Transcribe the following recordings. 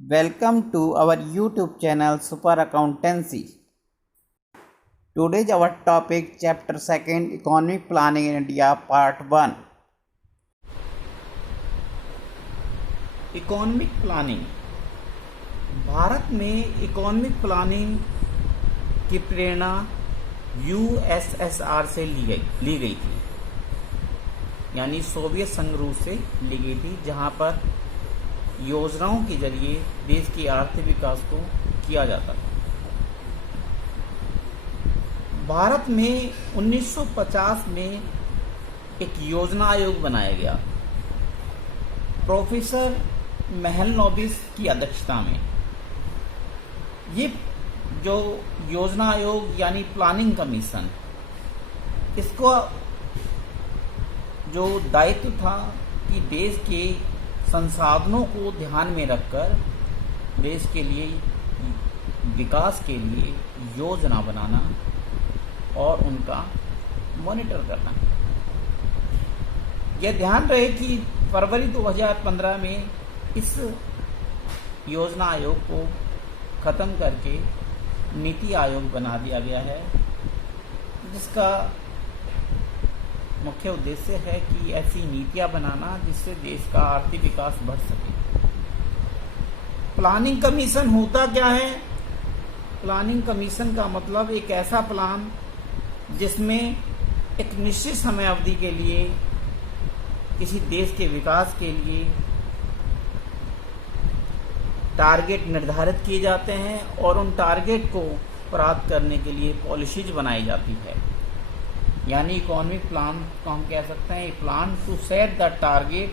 Welcome to our YouTube channel Super Accountancy. Today's our topic chapter 2 Economic Planning in India part 1. Economic planning. Bharat में economic planning की प्रेरणा USSR से ली गई थी, यानी Soviet संघ रूस से ली गई थी, जहां पर योजनाओं के जरिए देश के आर्थिक विकास को किया जाता था। भारत में 1950 में एक योजना आयोग बनाया गया, प्रोफेसर महलनोबिस की अध्यक्षता में। ये जो योजना आयोग यानी प्लानिंग कमीशन, इसको जो दायित्व था कि देश के संसाधनों को ध्यान में रखकर देश के लिए विकास के लिए योजना बनाना और उनका मॉनिटर करना। यह ध्यान रहे कि फरवरी 2015 में इस योजना आयोग को खत्म करके नीति आयोग बना दिया गया है, जिसका मुख्य उद्देश्य है कि ऐसी नीतियां बनाना जिससे देश का आर्थिक विकास बढ़ सके। प्लानिंग कमीशन होता क्या है? प्लानिंग कमीशन का मतलब एक ऐसा प्लान जिसमें एक निश्चित समय अवधि के लिए किसी देश के विकास के लिए टारगेट निर्धारित किए जाते हैं और उन टारगेट को प्राप्त करने के लिए पॉलिसीज बनाई जाती है। यानी इकोनॉमिक प्लान को हम कह सकते हैं plan to set the target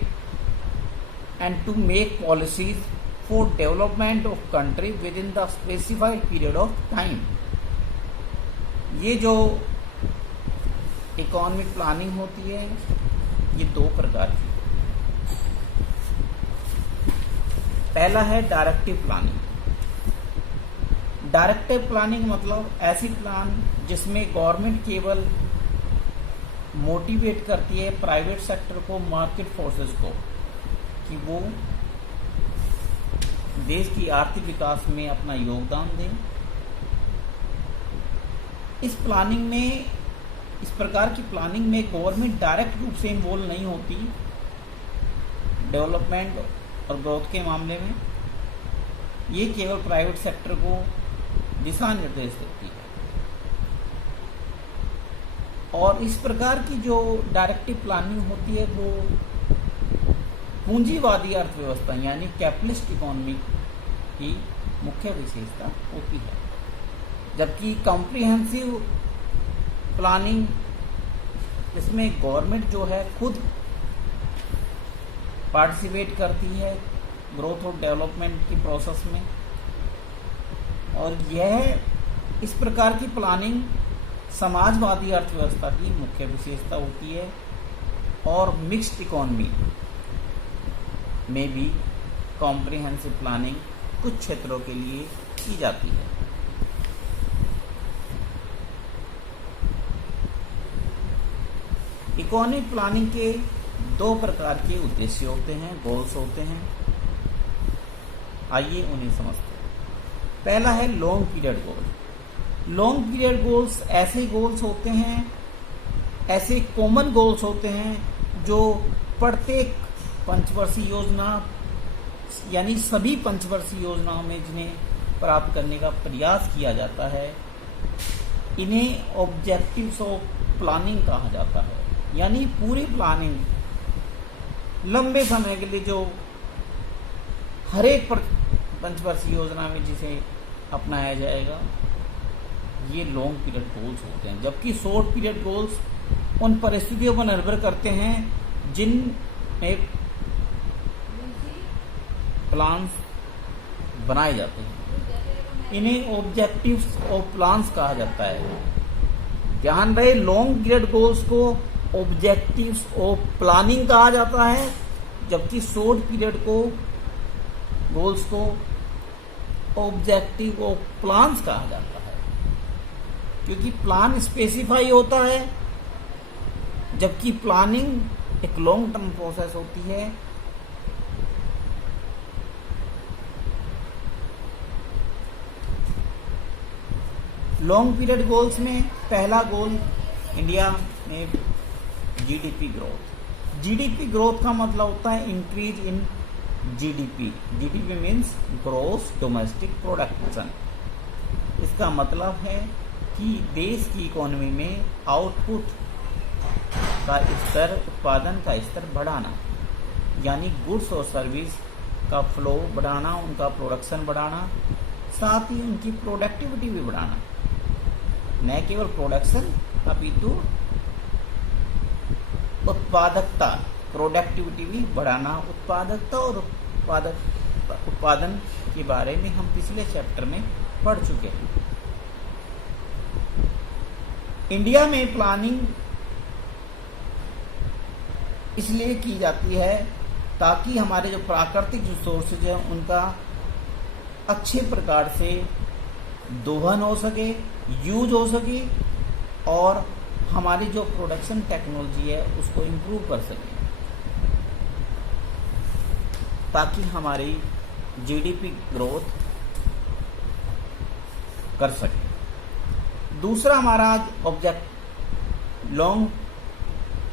and to make policies for development of country within the specified period of time. ये जो इकोनॉमिक प्लानिंग होती है ये दो प्रकार की। पहला है डायरेक्टिव प्लानिंग। डायरेक्टिव प्लानिंग मतलब ऐसी प्लान जिसमें गवर्नमेंट केवल मोटिवेट करती है प्राइवेट सेक्टर को, मार्केट फोर्सेस को, कि वो देश की आर्थिक विकास में अपना योगदान दें। इस प्लानिंग में, इस प्रकार की प्लानिंग में गवर्नमेंट डायरेक्ट रूप से इन्वॉल्व नहीं होती डेवलपमेंट और ग्रोथ के मामले में। ये केवल प्राइवेट सेक्टर को दिशा निर्देश देती है। और इस प्रकार की जो डायरेक्टिव प्लानिंग होती है वो पूंजीवादी अर्थव्यवस्था यानी कैपिटलिस्ट इकोनॉमी की मुख्य विशेषता होती है, जबकि कॉम्प्रिहेंसिव प्लानिंग, इसमें गवर्नमेंट जो है खुद पार्टिसिपेट करती है ग्रोथ और डेवलपमेंट की प्रोसेस में। और यह इस प्रकार की प्लानिंग समाजवादी अर्थव्यवस्था की मुख्य विशेषता होती है। और मिक्स्ड इकोनॉमी में भी कॉम्प्रिहेंसिव प्लानिंग कुछ क्षेत्रों के लिए की जाती है। इकोनॉमिक प्लानिंग के दो प्रकार के उद्देश्य होते हैं, गोल्स होते हैं। आइए उन्हें समझते हैं। पहला है लॉन्ग पीरियड गोल। लॉन्ग पीरियड गोल्स ऐसे गोल्स होते हैं, ऐसे कॉमन गोल्स होते हैं जो प्रत्येक पंचवर्षीय योजना यानी सभी पंचवर्षीय योजनाओं में जिन्हें प्राप्त करने का प्रयास किया जाता है, इन्हें ऑब्जेक्टिव्स ऑफ प्लानिंग कहा जाता है। यानी पूरी प्लानिंग लंबे समय के लिए जो हर एक पंचवर्षीय योजना में जिसे अपनाया जाएगा, ये लॉन्ग पीरियड गोल्स होते हैं। जबकि शॉर्ट पीरियड गोल्स उन परिस्थितियों पर निर्भर करते हैं जिन में प्लान्स बनाए जाते हैं। इन्हें ऑब्जेक्टिव्स ऑफ प्लान्स कहा जाता है। ध्यान रहे, लॉन्ग पीरियड गोल्स को ऑब्जेक्टिव्स ऑफ प्लानिंग कहा जाता है, जबकि शॉर्ट पीरियड को गोल्स को ऑब्जेक्टिव ऑफ प्लान्स कहा जाता है, क्योंकि प्लान स्पेसिफाई होता है, जबकि प्लानिंग एक लॉन्ग टर्म प्रोसेस होती है। लॉन्ग पीरियड गोल्स में पहला गोल इंडिया में जीडीपी ग्रोथ। जीडीपी ग्रोथ का मतलब होता है increase in GDP. GDP means gross domestic production. इसका मतलब है कि देश की इकोनॉमी में आउटपुट का स्तर, उत्पादन का स्तर बढ़ाना, यानी गुड्स और सर्विस का फ्लो बढ़ाना, उनका प्रोडक्शन बढ़ाना, साथ ही उनकी प्रोडक्टिविटी भी बढ़ाना। न केवल प्रोडक्शन अपितु उत्पादकता, प्रोडक्टिविटी भी बढ़ाना। उत्पादकता और उत्पादन के बारे में हम पिछले चैप्टर में पढ़ चुके हैं। इंडिया में प्लानिंग इसलिए की जाती है ताकि हमारे जो प्राकृतिक रिसोर्सेज हैं उनका अच्छे प्रकार से दोहन हो सके, यूज हो सके, और हमारी जो प्रोडक्शन टेक्नोलॉजी है उसको इम्प्रूव कर सके, ताकि हमारी जीडीपी ग्रोथ कर सके। दूसरा हमारा ऑब्जेक्ट लॉन्ग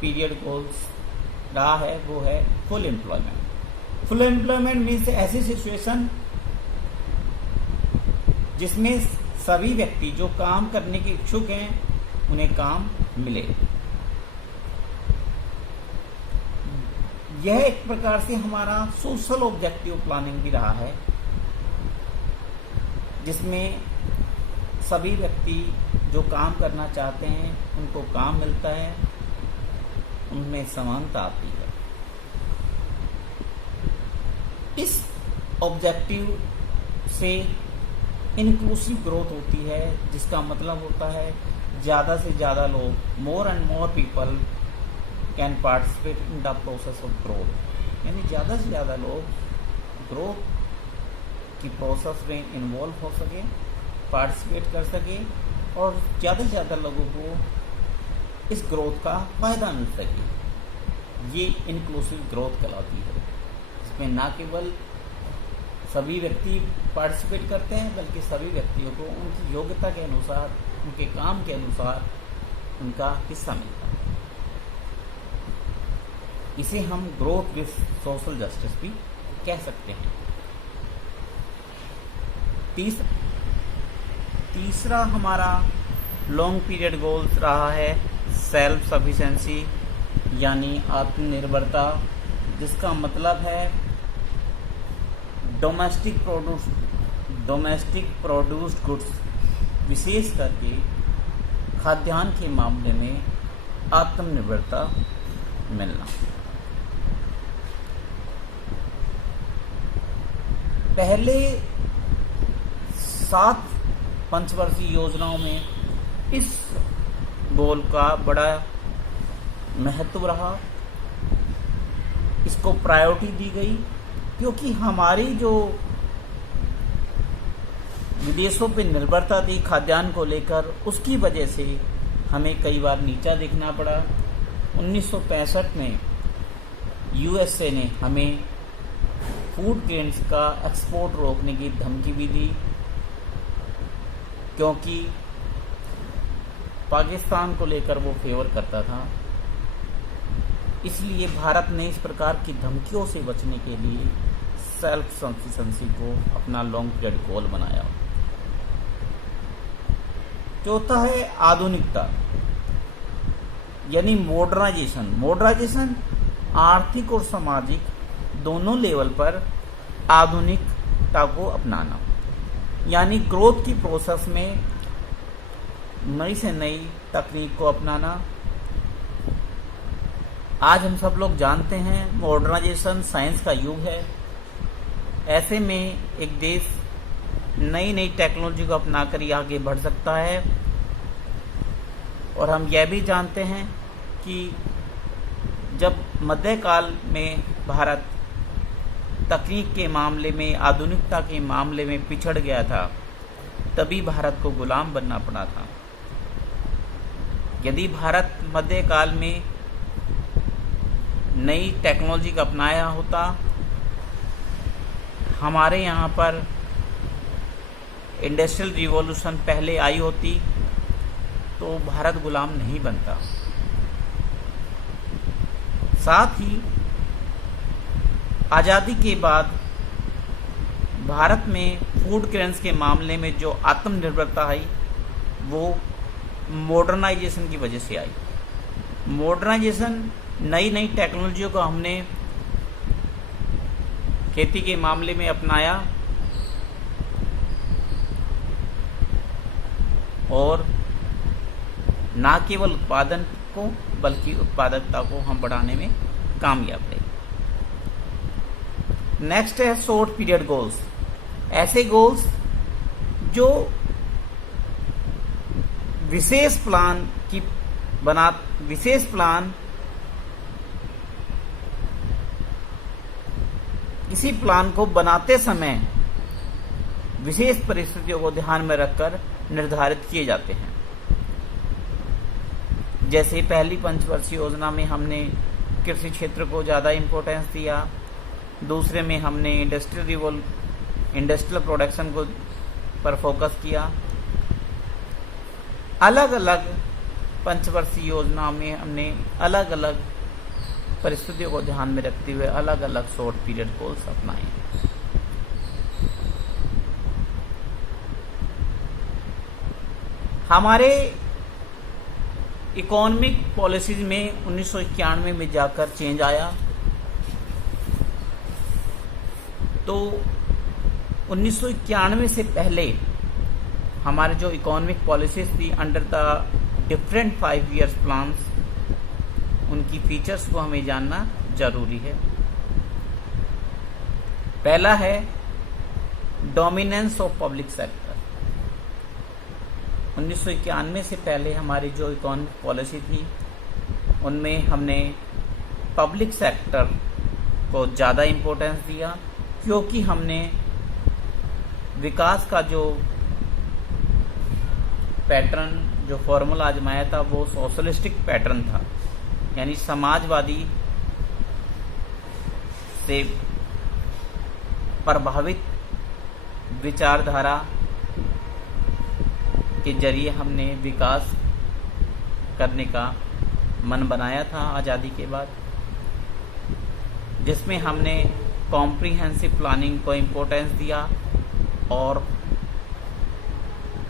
पीरियड गोल्स रहा है वो है full employment. Full employment means ऐसी सिचुएशन जिसमें सभी व्यक्ति जो काम करने के इच्छुक हैं उन्हें काम मिले। यह एक प्रकार से हमारा सोशल ऑब्जेक्टिव प्लानिंग भी रहा है, जिसमें सभी व्यक्ति जो काम करना चाहते हैं उनको काम मिलता है, उनमें समानता आती है। इस ऑब्जेक्टिव से इंक्लूसिव ग्रोथ होती है, जिसका मतलब होता है ज़्यादा से ज़्यादा लोग, more and more people can participate in the process of growth, यानी ज़्यादा से ज़्यादा लोग ग्रोथ की प्रोसेस में इन्वॉल्व हो सके, पार्टिसिपेट कर सके, और ज़्यादा से ज़्यादा लोगों को इस ग्रोथ का फायदा मिल सके। ये इंक्लूसिव ग्रोथ कहलाती है। इसमें ना केवल सभी व्यक्ति पार्टिसिपेट करते हैं, बल्कि सभी व्यक्तियों को उनकी योग्यता के अनुसार, उनके काम के अनुसार उनका हिस्सा मिलता है। इसे हम ग्रोथ विद सोशल जस्टिस भी कह सकते हैं। तीसरा हमारा लॉन्ग पीरियड गोल्स रहा है सेल्फ सफिशिएंसी, यानी आत्मनिर्भरता, जिसका मतलब है डोमेस्टिक प्रोड्यूस्ड गुड्स, विशेष करके खाद्यान्न के मामले में आत्मनिर्भरता मिलना। पहले 7 पंचवर्षीय योजनाओं में इस गोल का बड़ा महत्व रहा, इसको प्रायोरिटी दी गई, क्योंकि हमारी जो विदेशों पे निर्भरता थी खाद्यान्न को लेकर, उसकी वजह से हमें कई बार नीचा देखना पड़ा। 1965 में यूएसए ने हमें फूड ग्रेन्स का एक्सपोर्ट रोकने की धमकी भी दी, क्योंकि पाकिस्तान को लेकर वो फेवर करता था। इसलिए भारत ने इस प्रकार की धमकियों से बचने के लिए सेल्फ सफिशिएंसी को अपना लॉन्ग पीरियड गोल बनाया। चौथा है आधुनिकता, यानी मॉडर्नाइजेशन आर्थिक और सामाजिक दोनों लेवल पर आधुनिकता को अपनाना, यानी ग्रोथ की प्रोसेस में नई से नई तकनीक को अपनाना। आज हम सब लोग जानते हैं मॉडर्नाइजेशन साइंस का युग है। ऐसे में एक देश नई नई टेक्नोलॉजी को अपनाकर ही आगे बढ़ सकता है। और हम यह भी जानते हैं कि जब मध्यकाल में भारत तकनीक के मामले में, आधुनिकता के मामले में पिछड़ गया था, तभी भारत को गुलाम बनना पड़ा था। यदि भारत मध्यकाल में नई टेक्नोलॉजी का अपनाया होता, हमारे यहाँ पर इंडस्ट्रियल रिवॉल्यूशन पहले आई होती तो भारत गुलाम नहीं बनता। साथ ही आज़ादी के बाद भारत में फूड ग्रेन्स के मामले में जो आत्मनिर्भरता आई वो मॉडर्नाइजेशन की वजह से आई। मॉडर्नाइजेशन, नई नई टेक्नोलॉजियों को हमने खेती के मामले में अपनाया और ना केवल उत्पादन को बल्कि उत्पादकता को हम बढ़ाने में कामयाब रहे। नेक्स्ट है शॉर्ट पीरियड गोल्स। ऐसे गोल्स जो विशेष प्लान किसी प्लान को बनाते समय विशेष परिस्थितियों को ध्यान में रखकर निर्धारित किए जाते हैं। जैसे पहली पंचवर्षीय योजना में हमने कृषि क्षेत्र को ज़्यादा इम्पोर्टेंस दिया, दूसरे में हमने इंडस्ट्रियल प्रोडक्शन को पर फोकस किया। अलग अलग पंचवर्षीय योजना में हमने अलग अलग परिस्थितियों को ध्यान में रखते हुए अलग अलग शॉर्ट पीरियड गोल्स अपनाए। हमारे इकोनॉमिक पॉलिसीज में 1991 में जाकर चेंज आया। तो 1991 से पहले हमारे जो इकोनॉमिक पॉलिसीज थी under the different 5 years plans, उनकी फीचर्स को हमें जानना जरूरी है। पहला है डोमिनेंस ऑफ पब्लिक सेक्टर। 1991 से पहले हमारी जो इकोनॉमिक पॉलिसी थी उनमें हमने पब्लिक सेक्टर को ज़्यादा इम्पोर्टेंस दिया, क्योंकि हमने विकास का जो पैटर्न, जो फॉर्मूला आजमाया था वो सोशलिस्टिक पैटर्न था, यानी समाजवादी से प्रभावित विचारधारा के जरिए हमने विकास करने का मन बनाया था आज़ादी के बाद, जिसमें हमने कॉम्प्रिहेंसिव प्लानिंग को इम्पोर्टेंस दिया और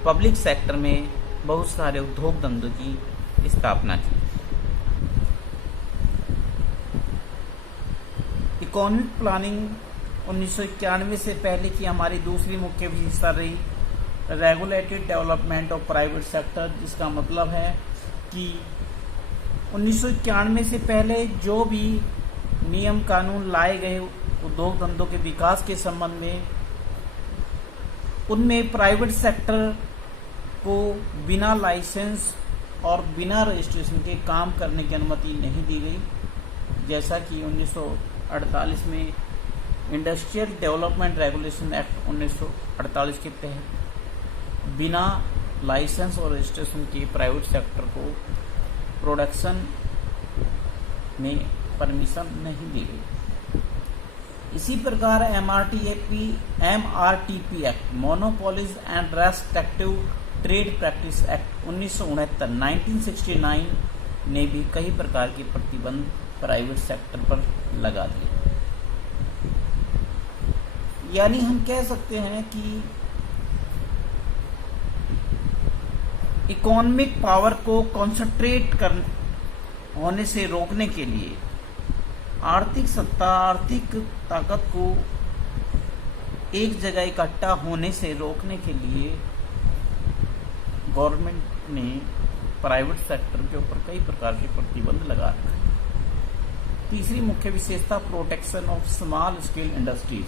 पब्लिक सेक्टर में बहुत सारे उद्योग धंधों की स्थापना की। इकोनॉमिक प्लानिंग 1991 से पहले की हमारी दूसरी मुख्य विशेषता रही regulated development of private sector, जिसका मतलब है कि 1991 से पहले जो भी नियम कानून लाए गए उद्योग धंधों के विकास के संबंध में, उनमें प्राइवेट सेक्टर को बिना लाइसेंस और बिना रजिस्ट्रेशन के काम करने की अनुमति नहीं दी गई। जैसा कि 1948 में इंडस्ट्रियल डेवलपमेंट रेगुलेशन एक्ट 1948 के तहत बिना लाइसेंस और रजिस्ट्रेशन के प्राइवेट सेक्टर को प्रोडक्शन में परमिशन नहीं दी गई। इसी प्रकार MRTP act, monopolies and restrictive trade practice act 1969 ने भी कई प्रकार के प्रतिबंध प्राइवेट सेक्टर पर लगा दिए। यानी हम कह सकते हैं कि इकोनॉमिक पावर को कॉन्सेंट्रेट होने से रोकने के लिए, आर्थिक सत्ता, आर्थिक ताकत को एक जगह इकट्ठा होने से रोकने के लिए गवर्नमेंट ने प्राइवेट सेक्टर के ऊपर कई प्रकार के प्रतिबंध लगा रखा है। तीसरी मुख्य विशेषता protection of small scale industries.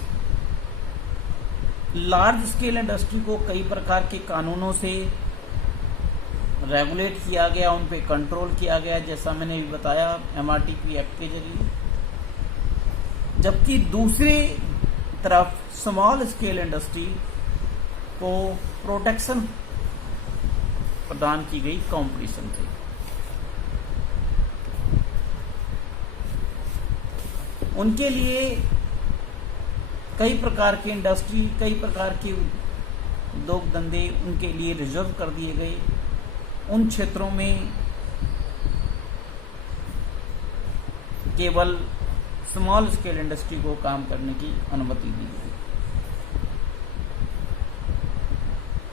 Large scale industry को कई प्रकार के कानूनों से रेगुलेट किया गया, उन पे कंट्रोल किया गया, जैसा मैंने भी बताया MRTP एक्ट के जरिए। जबकि दूसरी तरफ स्मॉल स्केल इंडस्ट्री को प्रोटेक्शन प्रदान की गई कंपटीशन से। उनके लिए कई प्रकार की इंडस्ट्री, कई प्रकार के उद्योग धंधे उनके लिए रिजर्व कर दिए गए। उन क्षेत्रों में केवल स्मॉल स्केल इंडस्ट्री को काम करने की अनुमति दी गई।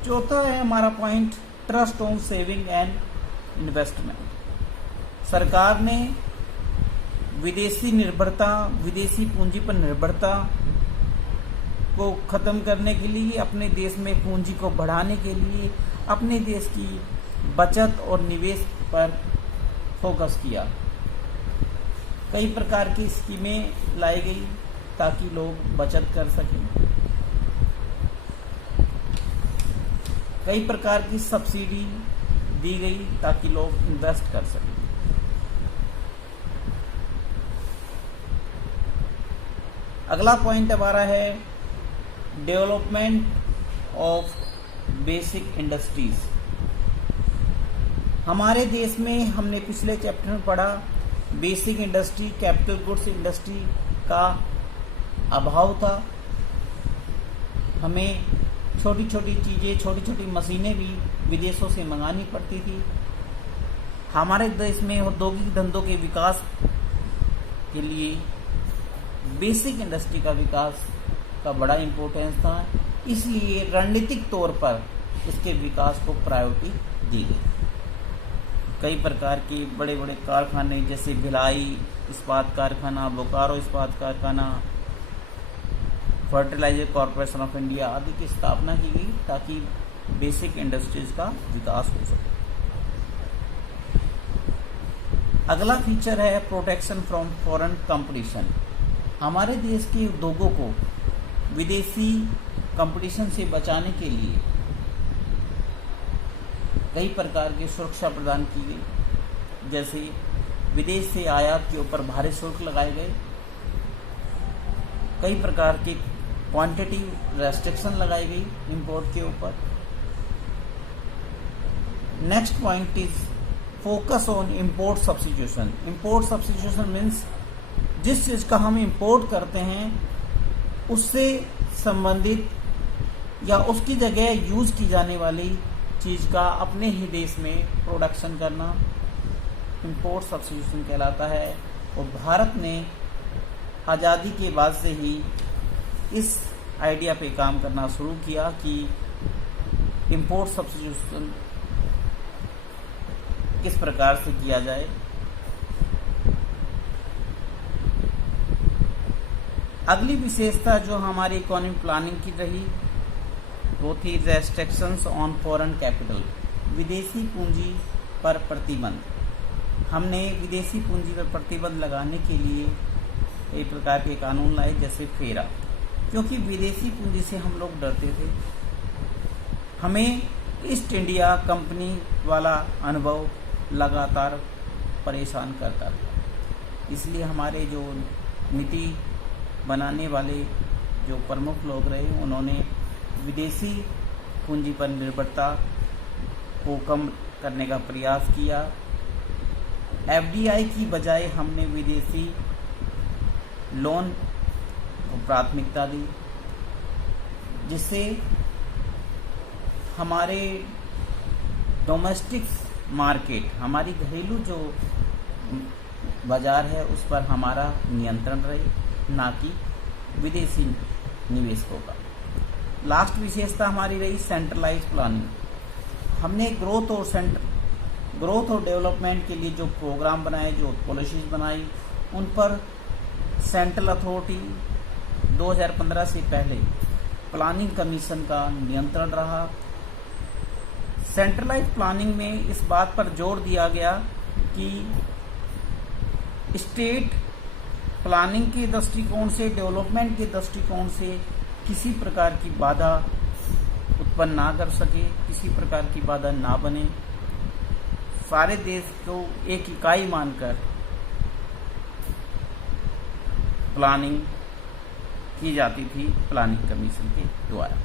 चौथा है हमारा point, trust on saving and investment. सरकार ने विदेशी निर्भरता, विदेशी पूंजी पर निर्भरता को खत्म करने के लिए, अपने देश में पूंजी को बढ़ाने के लिए अपने देश की बचत और निवेश पर फोकस किया। कई प्रकार की स्कीमें लाई गई ताकि लोग बचत कर सकें। कई प्रकार की सब्सिडी दी गई ताकि लोग इन्वेस्ट कर सकें। अगला पॉइंट हमारा है डेवलपमेंट ऑफ बेसिक इंडस्ट्रीज। हमारे देश में हमने पिछले चैप्टर में पढ़ा, basic industry, capital goods industry का अभाव था। हमें छोटी छोटी चीज़ें, छोटी छोटी मशीनें भी विदेशों से मंगानी पड़ती थी। हमारे देश में औद्योगिक धंधों के विकास के लिए बेसिक इंडस्ट्री का विकास का बड़ा इम्पोर्टेंस था, इसलिए रणनीतिक तौर पर इसके विकास को प्रायोरिटी दी गई। कई प्रकार के बड़े बड़े कारखाने जैसे भिलाई इस्पात कारखाना, बोकारो इस्पात कारखाना, फर्टिलाइजर कॉरपोरेशन ऑफ इंडिया आदि की स्थापना की गई ताकि बेसिक इंडस्ट्रीज का विकास हो सके। अगला फीचर है प्रोटेक्शन फ्रॉम फॉरेन कंपटीशन। हमारे देश के उद्योगों को विदेशी कंपटीशन से बचाने के लिए कई प्रकार की सुरक्षा प्रदान की गई, जैसे विदेश से आयात के ऊपर भारी शुल्क लगाए गए, कई प्रकार के क्वांटिटी रेस्ट्रिक्शन लगाई गई इंपोर्ट के ऊपर। Next point is focus on import substitution. Import substitution means जिस चीज़ का हम इंपोर्ट करते हैं उससे संबंधित या उसकी जगह यूज की जाने वाली चीज़ का अपने ही देश में प्रोडक्शन करना इंपोर्ट सब्स्टिट्यूशन कहलाता है। और भारत ने आज़ादी के बाद से ही इस आइडिया पे काम करना शुरू किया कि इंपोर्ट सब्स्टिट्यूशन किस प्रकार से किया जाए। अगली विशेषता जो हमारी इकोनॉमिक प्लानिंग की रही वो थी रेस्ट्रिक्शंस ऑन फॉरेन कैपिटल, विदेशी पूंजी पर प्रतिबंध। हमने विदेशी पूंजी पर प्रतिबंध लगाने के लिए कई प्रकार के कानून लाए, जैसे फेरा, क्योंकि विदेशी पूंजी से हम लोग डरते थे। हमें ईस्ट इंडिया कंपनी वाला अनुभव लगातार परेशान करता था, इसलिए हमारे जो नीति बनाने वाले जो प्रमुख लोग रहे उन्होंने विदेशी पूंजी पर निर्भरता को कम करने का प्रयास किया। एफडीआई की बजाय हमने विदेशी लोन को प्राथमिकता दी, जिससे हमारे डोमेस्टिक मार्केट, हमारी घरेलू जो बाजार है उस पर हमारा नियंत्रण रहे, ना कि विदेशी निवेशकों का। लास्ट विशेषता हमारी रही सेंट्रलाइज प्लानिंग। हमने ग्रोथ और डेवलपमेंट के लिए जो प्रोग्राम बनाए, जो पॉलिसीज बनाई, उन पर सेंट्रल अथॉरिटी 2015 से पहले प्लानिंग कमीशन का नियंत्रण रहा। सेंट्रलाइज प्लानिंग में इस बात पर जोर दिया गया कि स्टेट प्लानिंग के दृष्टिकोण से, डेवलपमेंट के दृष्टिकोण से किसी प्रकार की बाधा उत्पन्न ना कर सके, किसी प्रकार की बाधा ना बने। सारे देश को एक इकाई मानकर प्लानिंग की जाती थी प्लानिंग कमीशन के द्वारा।